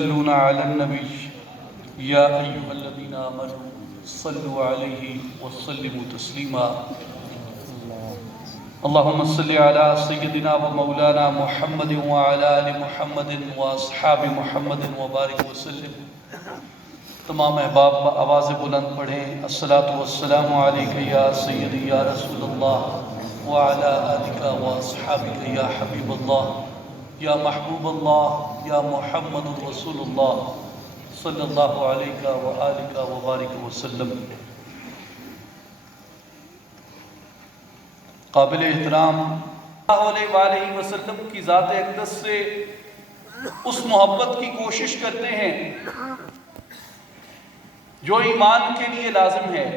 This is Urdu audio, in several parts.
يصلون على النبي يا أيها الذين آمنوا صلوا عليه وسلموا تسليما اللهم صل على سيدنا ومولانا محمد وعلى آل محمد وأصحاب محمد وبارك وسلم۔ تمام احباب آواز بلند پڑھیں الصلاۃ والسلام علیک یا سیدی یا رسول اللہ وعلی آلک واصحابک یا حبیب اللہ یا محبوب اللہ یا محمد رسول اللہ صلی اللہ علیہ وآلہ وبارک وسلم۔ قابل احترام صلی اللہ علیہ وآلہ وسلم کی ذات اقدس سے اس محبت کی کوشش کرتے ہیں جو ایمان کے لیے لازم ہے،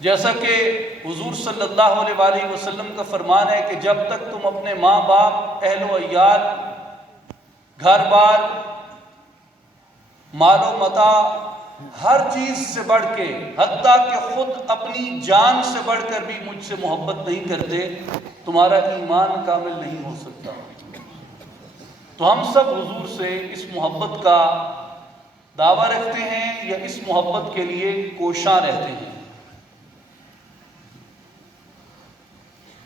جیسا کہ حضور صلی اللہ علیہ وآلہ وسلم کا فرمان ہے کہ جب تک تم اپنے ماں باپ، اہل و عیال، گھر بار، مال و متاع، ہر چیز سے بڑھ کے حتیٰ کہ خود اپنی جان سے بڑھ کر بھی مجھ سے محبت نہیں کرتے، تمہارا ایمان کامل نہیں ہو سکتا۔ تو ہم سب حضور سے اس محبت کا دعویٰ رکھتے ہیں یا اس محبت کے لیے کوشاں رہتے ہیں۔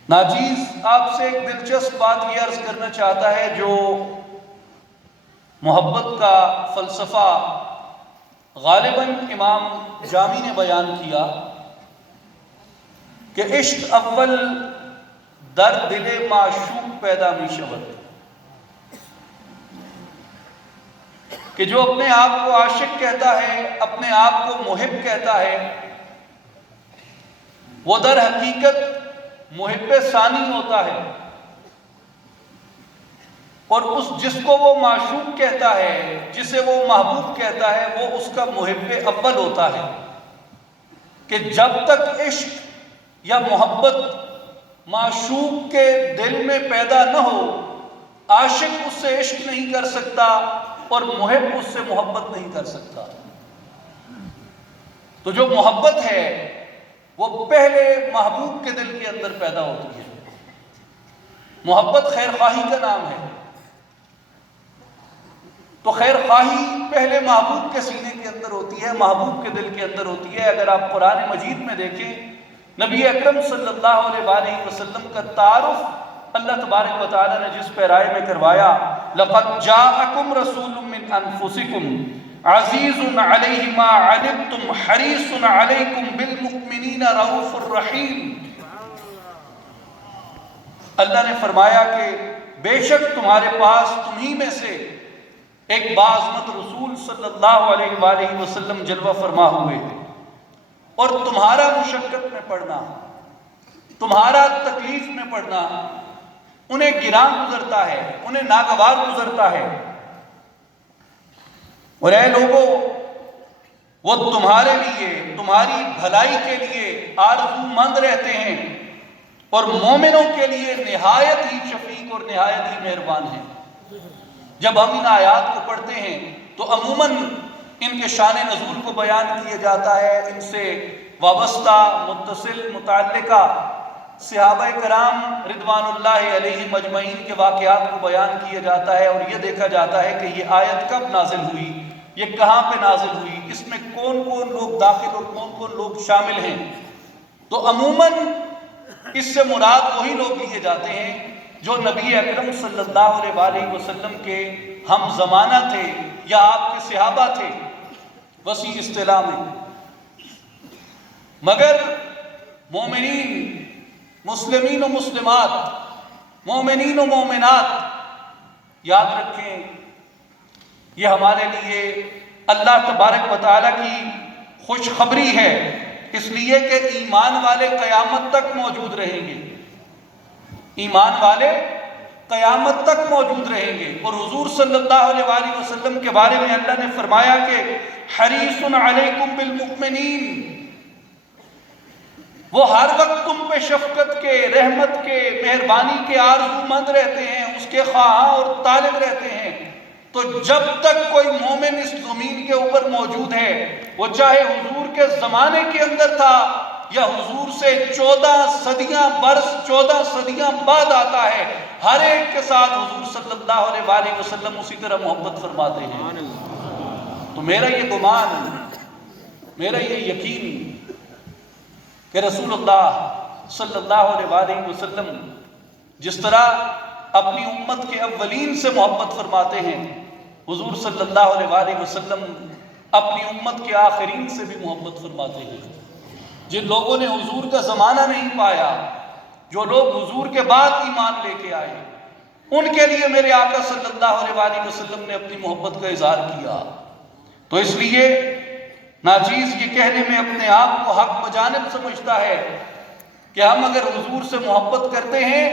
ناجیز آپ سے ایک دلچسپ بات یہ عرض کرنا چاہتا ہے، جو محبت کا فلسفہ غالباً امام جامی نے بیان کیا کہ عشق اول در دل معشوق پیدا می شود، کہ جو اپنے آپ کو عاشق کہتا ہے، اپنے آپ کو محب کہتا ہے، وہ در حقیقت محب ثانی ہوتا ہے، اور جس کو وہ معشوق کہتا ہے، جسے وہ محبوب کہتا ہے، وہ اس کا محب اول ہوتا ہے۔ کہ جب تک عشق یا محبت معشوق کے دل میں پیدا نہ ہو، عاشق اس سے عشق نہیں کر سکتا اور محب اس سے محبت نہیں کر سکتا۔ تو جو محبت ہے وہ پہلے محبوب کے دل کے اندر پیدا ہوتی ہے۔ محبت خیر خواہی کا نام ہے، تو خیر خواہی پہلے محبوب کے سینے کے اندر ہوتی ہے، محبوب کے دل کے اندر ہوتی ہے۔ اگر آپ قرآن مجید میں دیکھیں، نبی اکرم صلی اللہ علیہ وآلہ وسلم کا تعارف اللہ تبارک و تعالی نے جس پیرائے میں کروایا، لَقَدْ جَاءَكُمْ رَسُولٌ مِّنْ أَنفُسِكُمْ عزیز علیہ ما عنتم حریص علیکم بالمؤمنین رؤوف الرحیم۔ اللہ نے فرمایا کہ بے شک تمہارے پاس تمہیں میں سے ایک باعظمت رسول صلی اللہ علیہ وآلہ وسلم جلوہ فرما ہوئے، اور تمہارا مشقت میں پڑنا، تمہارا تکلیف میں پڑنا انہیں گراں گزرتا ہے، انہیں ناگوار گزرتا ہے۔ اور اے لوگوں، وہ تمہارے لیے، تمہاری بھلائی کے لیے آرزو مند رہتے ہیں، اور مومنوں کے لیے نہایت ہی شفیق اور نہایت ہی مہربان ہیں۔ جب ہم ان آیات کو پڑھتے ہیں تو عموماً ان کے شان نزول کو بیان کیا جاتا ہے، ان سے وابستہ، متصل، متعلقہ صحابہ کرام رضوان اللہ علیہ مجمعین کے واقعات کو بیان کیا جاتا ہے، اور یہ دیکھا جاتا ہے کہ یہ آیت کب نازل ہوئی، یہ کہاں پہ نازل ہوئی، اس میں کون کون لوگ داخل اور کون کون لوگ شامل ہیں۔ تو عموماً اس سے مراد وہی لوگ لیے جاتے ہیں جو نبی اکرم صلی اللہ علیہ وآلہ وسلم کے ہم زمانہ تھے یا آپ کے صحابہ تھے، وسیع اصطلاح میں۔ مگر مومنین، مسلمین و مسلمات، مومنین و مومنات، یاد رکھیں یہ ہمارے لیے اللہ تبارک و تعالیٰ کی خوشخبری ہے، اس لیے کہ ایمان والے قیامت تک موجود رہیں گے، ایمان والے قیامت تک موجود رہیں گے۔ اور حضور صلی اللہ علیہ وآلہ وسلم کے بارے میں اللہ نے فرمایا کہ حریص علیکم بالمؤمنین، وہ ہر وقت تم پہ شفقت کے، رحمت کے، مہربانی کے آرزو مند رہتے ہیں، اس کے خواہاں اور طالب رہتے ہیں۔ تو جب تک کوئی مومن اس زمین کے اوپر موجود ہے، وہ چاہے حضور کے زمانے کے اندر تھا یا حضور سے 14 صدیاں برس 14 صدیاں بعد آتا ہے، ہر ایک کے ساتھ حضور صلی اللہ علیہ وآلہ وسلم اسی طرح محبت فرماتے ہیں۔ تو میرا یہ گمان، میرا یہ یقین کہ رسول اللہ صلی اللہ علیہ وآلہ وسلم جس طرح اپنی امت کے اولین سے محبت فرماتے ہیں، حضور صلی اللہ علیہ وآلہ وسلم اپنی امت کے آخرین سے بھی محبت فرماتے ہیں۔ جن لوگوں نے حضور کا زمانہ نہیں پایا، جو لوگ حضور کے بعد ایمان لے کے آئے، ان کے لیے میرے آقا صلی اللہ علیہ وآلہ وسلم نے اپنی محبت کا اظہار کیا۔ تو اس لیے ناچیز یہ کہنے میں اپنے آپ کو حق بجانب سمجھتا ہے کہ ہم اگر حضور سے محبت کرتے ہیں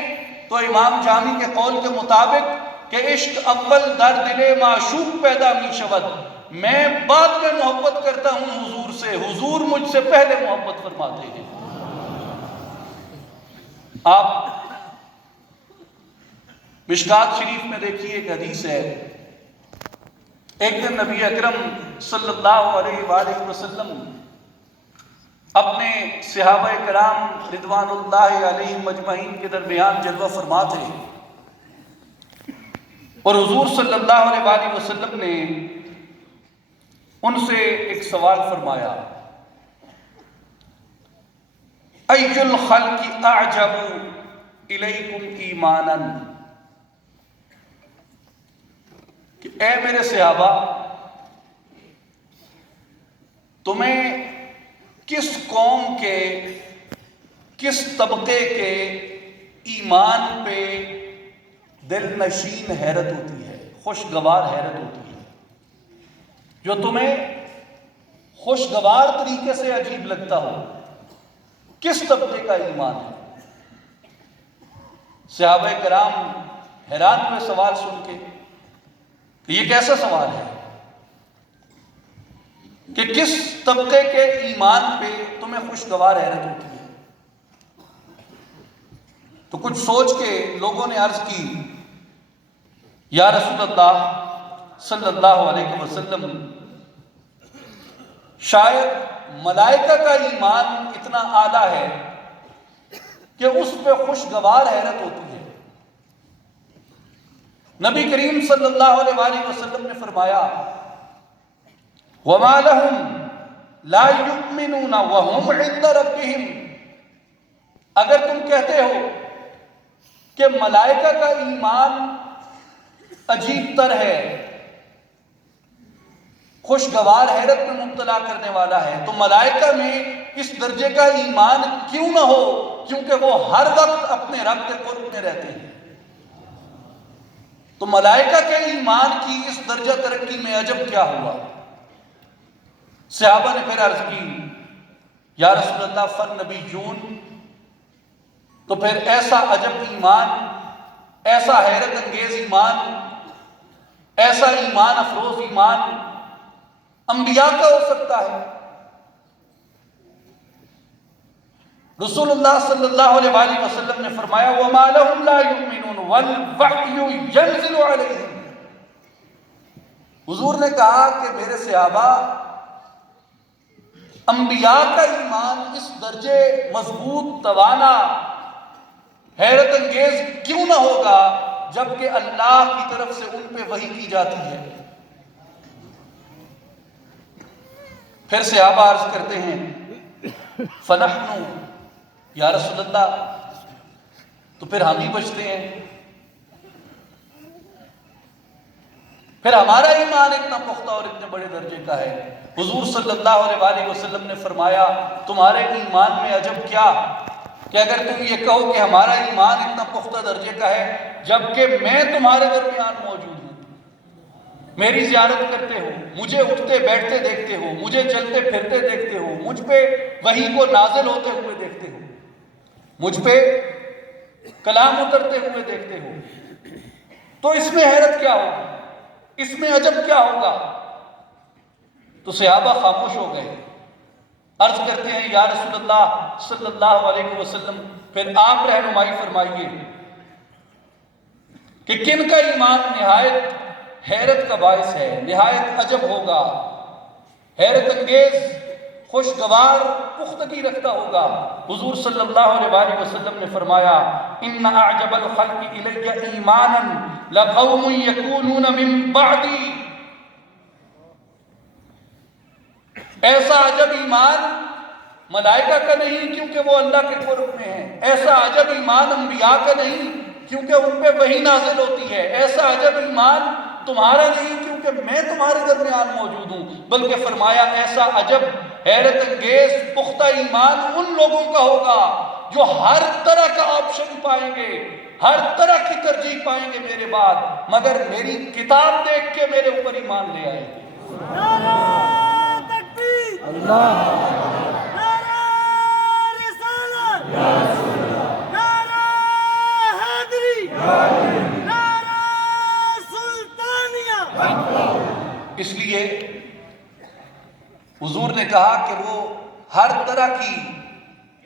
تو امام جامی کے قول کے مطابق کہ عشق اول در دل معشوق پیدا می شود، میں بعد میں محبت کرتا ہوں حضور سے، حضور مجھ سے پہلے محبت فرماتے ہیں۔ آپ مشکات شریف میں دیکھیے ایک حدیث ہے، ایک دن نبی اکرم صلی اللہ علیہ وآلہ وسلم اپنے صحابہ کرام رضوان اللہ علیہ مجمعین کے درمیان جلوہ فرما تھے، اور حضور صلی اللہ علیہ وآلہ وسلم نے ان سے ایک سوال فرمایا، ای الخلق اعجب الیکم ایمانا، کہ اے میرے صحابہ، تمہیں کس قوم کے، کس طبقے کے ایمان پہ دل نشین حیرت ہوتی ہے، خوشگوار حیرت ہوتی ہے، جو تمہیں خوشگوار طریقے سے عجیب لگتا ہو، کس طبقے کا ایمان ہے؟ صحابہ کرام حیران ہوئے سوال سن کے کہ یہ کیسا سوال ہے کہ کس طبقے کے ایمان پہ تمہیں خوشگوار حیرت ہوتی ہے؟ تو کچھ سوچ کے لوگوں نے عرض کی، یا رسول اللہ صلی اللہ علیہ وسلم، شاید ملائکہ کا ایمان اتنا اعلیٰ ہے کہ اس پہ خوشگوار حیرت ہوتی ہے۔ نبی کریم صلی اللہ علیہ وآلہ وسلم نے فرمایا، وَمَا لَهُمْ لَا يُؤْمِنُونَ وَهُمْ عِنْدَ رَبِّهِمْ، اگر تم کہتے ہو کہ ملائکہ کا ایمان عجیب تر ہے، خوشگوار حیرت میں مبتلا کرنے والا ہے، تو ملائکہ میں اس درجے کا ایمان کیوں نہ ہو؟ کیونکہ وہ ہر وقت اپنے رب کے قرب میں رہتے ہیں۔ تو ملائکہ کے ایمان کی اس درجہ ترقی میں عجب کیا ہوا؟ صحابہ نے پھر عرض کی، یا رسول اللہ فالنبیون، تو پھر ایسا عجب ایمان، ایسا حیرت انگیز ایمان، ایسا ایمان افروز ایمان انبیاء کا ہو سکتا ہے؟ رسول اللہ صلی اللہ علیہ وآلہ وسلم نے فرمایا، وَمَا لَهُمْ لَا يُؤْمِنُونَ وَالْوَحْيُ يَنزِلُ عَلَيْهِمْ۔ حضور نے کہا کہ میرے صحابہ، انبیاء کا ایمان اس درجے مضبوط، توانا، حیرت انگیز کیوں نہ ہوگا جبکہ اللہ کی طرف سے ان پہ وحی کی جاتی ہے؟ پھر صحابہ عرض کرتے ہیں، فَنَحْنُ، یا رسول اللہ، تو پھر ہم ہی بچتے ہیں، پھر ہمارا ایمان اتنا پختہ اور اتنے بڑے درجے کا ہے۔ حضور صلی اللہ علیہ وآلہ وسلم نے فرمایا، تمہارے ایمان میں عجب کیا کہ اگر تم یہ کہو کہ ہمارا ایمان اتنا پختہ درجے کا ہے جبکہ میں تمہارے درمیان موجود ہوں، میری زیارت کرتے ہو، مجھے اٹھتے بیٹھتے دیکھتے ہو، مجھے چلتے پھرتے دیکھتے ہو، مجھ پہ وحی کو نازل ہوتے ہوئے دیکھتے ہو، مجھ پہ کلام اترتے ہوئے دیکھتے ہو، تو اس میں حیرت کیا ہوگی؟ اس میں عجب کیا ہوگا؟ تو صحابہ خاموش ہو گئے، عرض کرتے ہیں، یا رسول اللہ صلی اللہ علیہ وسلم، پھر آپ رہنمائی فرمائیے کہ کن کا ایمان نہایت حیرت کا باعث ہے، نہایت عجب ہوگا، حیرت انگیز خوشگوار پختگی رکھتا ہوگا۔ حضور صلی اللہ علیہ وسلم نے فرمایا ان اعجب الخلق الی ایمانا لقوم یکونون من بعدی، ایسا عجب ایمان ملائکہ کا نہیں کیونکہ وہ اللہ کے قرب میں ہیں، ایسا عجب ایمان انبیاء کا نہیں کیونکہ ان پہ وحی نازل ہوتی ہے، ایسا عجب ایمان تمہارا نہیں کیونکہ میں تمہارے درمیان موجود ہوں، بلکہ فرمایا ایسا عجب حیرت انگیز پختہ ایمان ان لوگوں کا ہوگا جو ہر طرح کا آپشن پائیں گے، ہر طرح کی ترجیح پائیں گے میرے بعد، مگر میری کتاب دیکھ کے میرے اوپر ایمان لے آئیں گے۔ نعرہ تکبیر، اللہ نعرہ رسالت، نعرہ حیدری، نعرہ سلطانیہ۔ اس لیے حضور نے کہا کہ وہ ہر طرح کی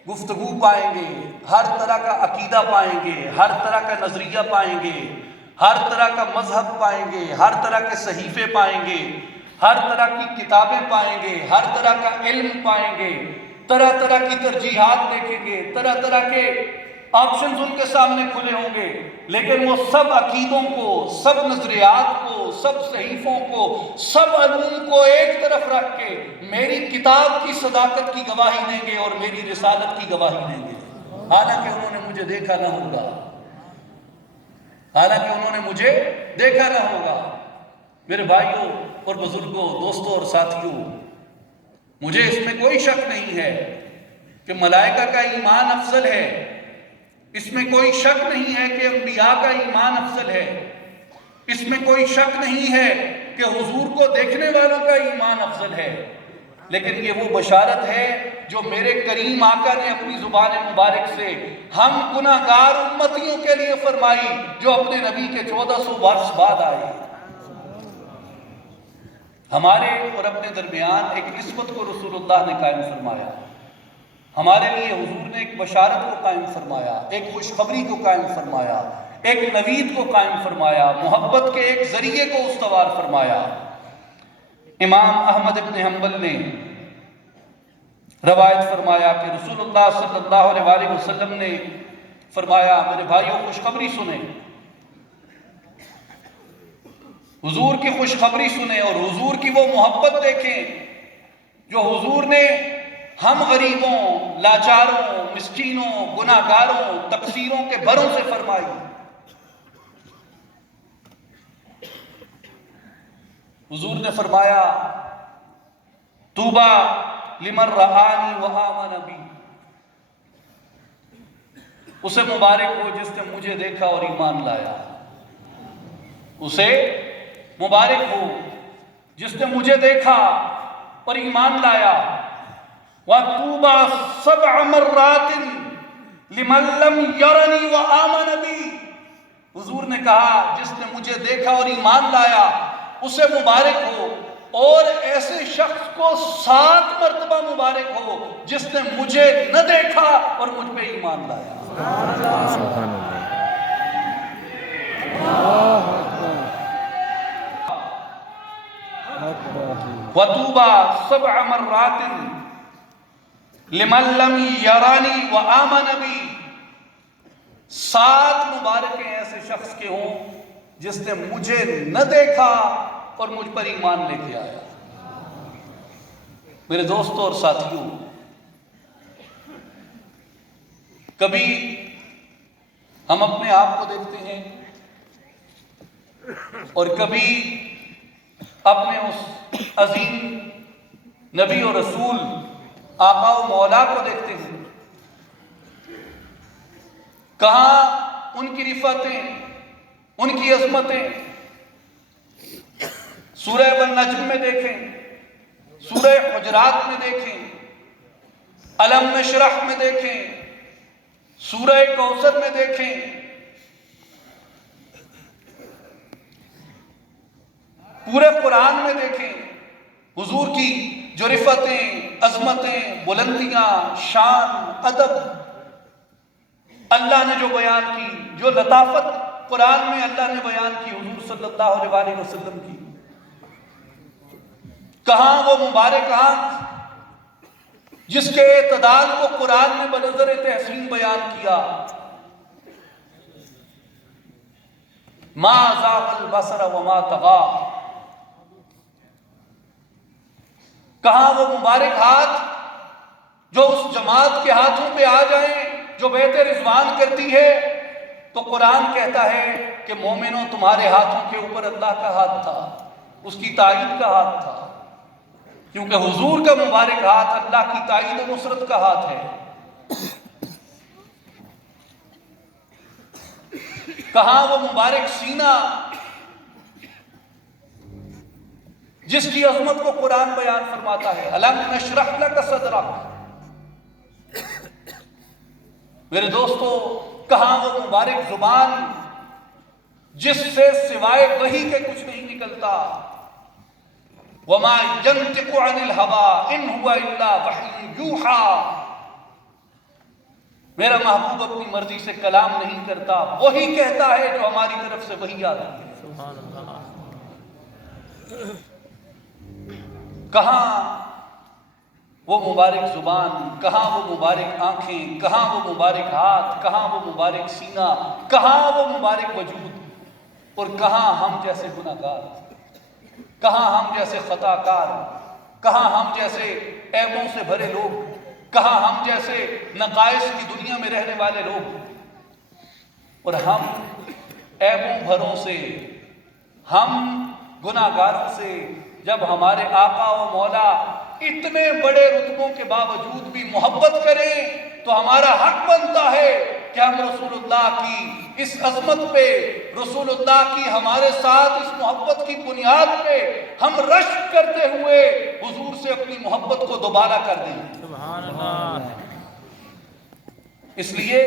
گفتگو پائیں گے، ہر طرح کا عقیدہ پائیں گے، ہر طرح کا نظریہ پائیں گے، ہر طرح کا مذہب پائیں گے، ہر طرح کے صحیفے پائیں گے، ہر طرح کی کتابیں پائیں گے، ہر طرح کا علم پائیں گے، طرح طرح کی ترجیحات دیکھیں گے، طرح طرح کے آپشنز ان کے سامنے کھلے ہوں گے، لیکن وہ سب عقیدوں کو، سب نظریات کو، سب صحیفوں کو، سب علوم کو ایک طرف رکھ کے میری کتاب کی صداقت کی گواہی دیں گے اور میری رسالت کی گواہی دیں گے، حالانکہ انہوں نے مجھے دیکھا نہ ہوگا، حالانکہ انہوں نے مجھے دیکھا نہ ہوگا۔ میرے بھائیوں اور بزرگوں، دوستوں اور ساتھیوں، مجھے اس میں کوئی شک نہیں ہے کہ ملائکہ کا ایمان افضل ہے، اس میں کوئی شک نہیں ہے کہ انبیاء کا ایمان افضل ہے، اس میں کوئی شک نہیں ہے کہ حضور کو دیکھنے والوں کا ایمان افضل ہے، لیکن یہ وہ بشارت ہے جو میرے کریم آقا نے اپنی زبان مبارک سے ہم گناہگار امتیوں کے لیے فرمائی جو اپنے نبی کے 1400 برس بعد آئے۔ ہمارے اور اپنے درمیان ایک نسبت کو رسول اللہ نے قائم فرمایا، ہمارے لیے حضور نے ایک بشارت کو قائم فرمایا، ایک خوشخبری کو قائم فرمایا، ایک نوید کو قائم فرمایا، محبت کے ایک ذریعے کو استوار فرمایا۔ امام احمد ابن حنبل نے روایت فرمایا کہ رسول اللہ صلی اللہ علیہ وسلم نے فرمایا میرے بھائیوں خوشخبری سنیں، حضور کی خوشخبری سنیں اور حضور کی وہ محبت دیکھیں جو حضور نے ہم غریبوں، لاچاروں، مسکینوں، گناہگاروں، تقصیروں کے بھروں سے فرمائی۔ حضور نے فرمایا طوبیٰ لمن رآنی وآمن بی، اسے مبارک ہو جس نے مجھے دیکھا اور ایمان لایا، اسے مبارک ہو جس نے مجھے دیکھا اور ایمان لایا۔ وَطُوبَى سَبْعَ مَرَّاتٍ لِمَن لَّمْ يَرَنِي وَآمَنَ بِي، حضور نے کہا جس نے مجھے دیکھا اور ایمان لایا اسے مبارک ہو، اور ایسے شخص کو 7 مرتبہ مبارک ہو جس نے مجھے نہ دیکھا اور مجھ پہ ایمان لایا۔ سبحان اللہ۔ وَطُوبَى سَبْعَ مَرَّاتٍ لِمَن لَّمْ يَرَنِي وَآمَنَ بِي، 7 مبارکیں ایسے شخص کے ہوں جس نے مجھے نہ دیکھا اور مجھ پر ایمان لے کے آیا۔ میرے دوستوں اور ساتھیوں، کبھی ہم اپنے آپ کو دیکھتے ہیں اور کبھی اپنے اس عظیم نبی و رسول آقا و مولا کو دیکھتے ہیں، کہاں ان کی رفعتیں، ان کی عظمتیں سورہ والنجم میں دیکھیں، سورہ حجرات میں دیکھیں، الم نشرح میں دیکھیں، سورہ کوثر میں دیکھیں، پورے قرآن میں دیکھیں، حضور کی جو رفعتیں، عظمتیں، بلندیاں، شان، ادب اللہ نے جو بیان کی، جو لطافت قرآن میں اللہ نے بیان کی حضور صلی اللہ علیہ وسلم کی، کہاں وہ مبارک آنکھ جس کے اعتدال کو قرآن نے بنظر تحسین بیان کیا. ما زاغ البصر وما طغى. کہاں وہ مبارک ہاتھ جو اس جماعت کے ہاتھوں پہ آ جائیں جو بیت رضوان کرتی ہے؟ تو قرآن کہتا ہے کہ مومنوں تمہارے ہاتھوں کے اوپر اللہ کا ہاتھ تھا، اس کی تائید کا ہاتھ تھا، کیونکہ حضور کا مبارک ہاتھ اللہ کی تائید و نصرت کا ہاتھ ہے. کہاں وہ مبارک سینہ جس کی عظمت کو قرآن بیان فرماتا ہے، أَلَمْ نَشْرَحْ لَكَ صَدْرَكَ. میرے دوستو، کہاں وہ مبارک زبان جس سے سوائے وحی کے کچھ نہیں نکلتا. وَمَا يَنْطِقُ عَنِ الْهَوَىٰ إِنْ هُوَ إِلَّا وَحْيٌ يُوحَىٰ. میرا محبوب اپنی مرضی سے کلام نہیں کرتا، وہی کہتا ہے جو ہماری طرف سے وحی آتی ہے. سبحان اللہ. کہاں وہ مبارک زبان، کہاں وہ مبارک آنکھیں، کہاں وہ مبارک ہاتھ، کہاں وہ مبارک سینہ، کہاں وہ مبارک وجود، اور کہاں ہم جیسے گناہ گار، کہاں ہم جیسے خطا کار، کہاں ہم جیسے عیبوں سے بھرے لوگ، کہاں ہم جیسے نقائص کی دنیا میں رہنے والے لوگ. اور ہم عیبوں بھروں سے، ہم گناہ گاروں سے جب ہمارے آقا و مولا اتنے بڑے رتبوں کے باوجود بھی محبت کریں تو ہمارا حق بنتا ہے کہ ہم رسول اللہ کی اس عظمت پہ، رسول اللہ کی ہمارے ساتھ اس محبت کی بنیاد پہ ہم رشک کرتے ہوئے حضور سے اپنی محبت کو دوبارہ کر دیں. سبحان اللہ. اس لیے